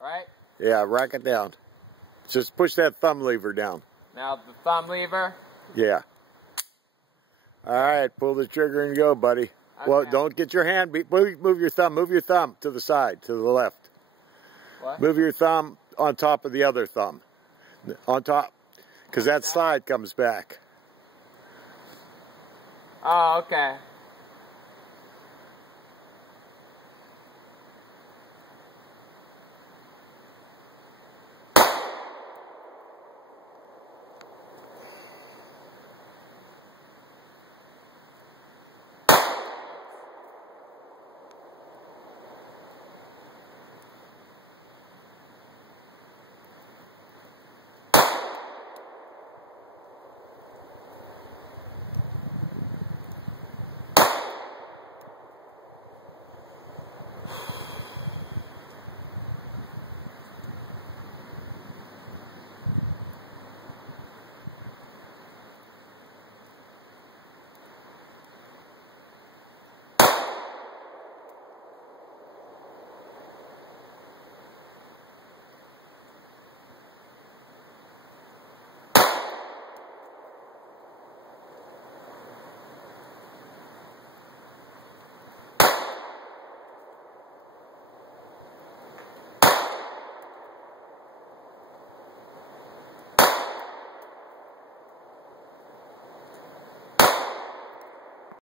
Right? Yeah, rack it down. Just push that thumb lever down. Now the thumb lever. Yeah. All right, pull the trigger and go, buddy. Okay. Well, don't get your hand beat. Move your thumb. Move your thumb to the side, to the left. What? Move your thumb on top of the other thumb. On top, because that side comes back. Oh, okay.